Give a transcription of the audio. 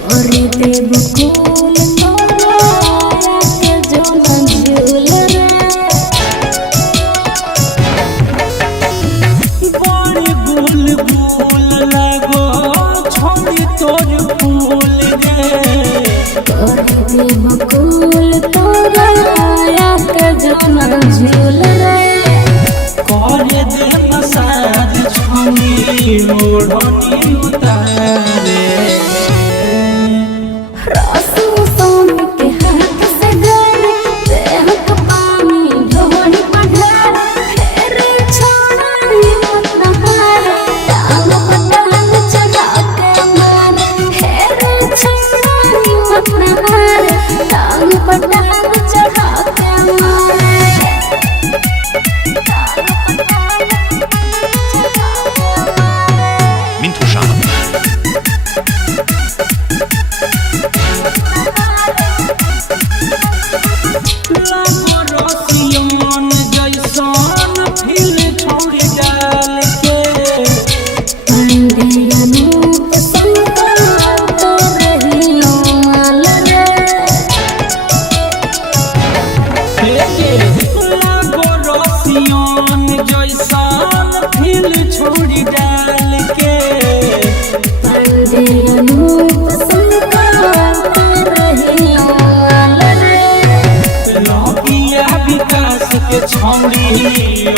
तोरी देव कुल तोरा के जो मंजूल रे बड़ी बुलबुल लगो छोड़ी तोर फूल रे तोरी देव कुल तोरा के जो मंजूल रे कर दे मसाज छोड़ी ओढ़नी उतारे छोड़ी डाल के लौकिया विकास के छोड़ी